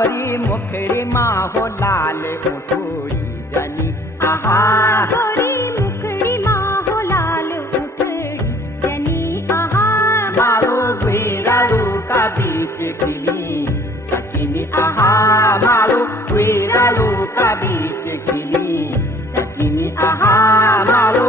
गोरी मुखड़ी माँ हो लाल उठोड़ी जनी आहा गोरी मुखड़ी माँ हो लाल उठड़ी जनी आहा मारो गुरारू का बीच खिली सकिनी आहा मारो गुरारू का बीच खिली सकिनी आहा मारो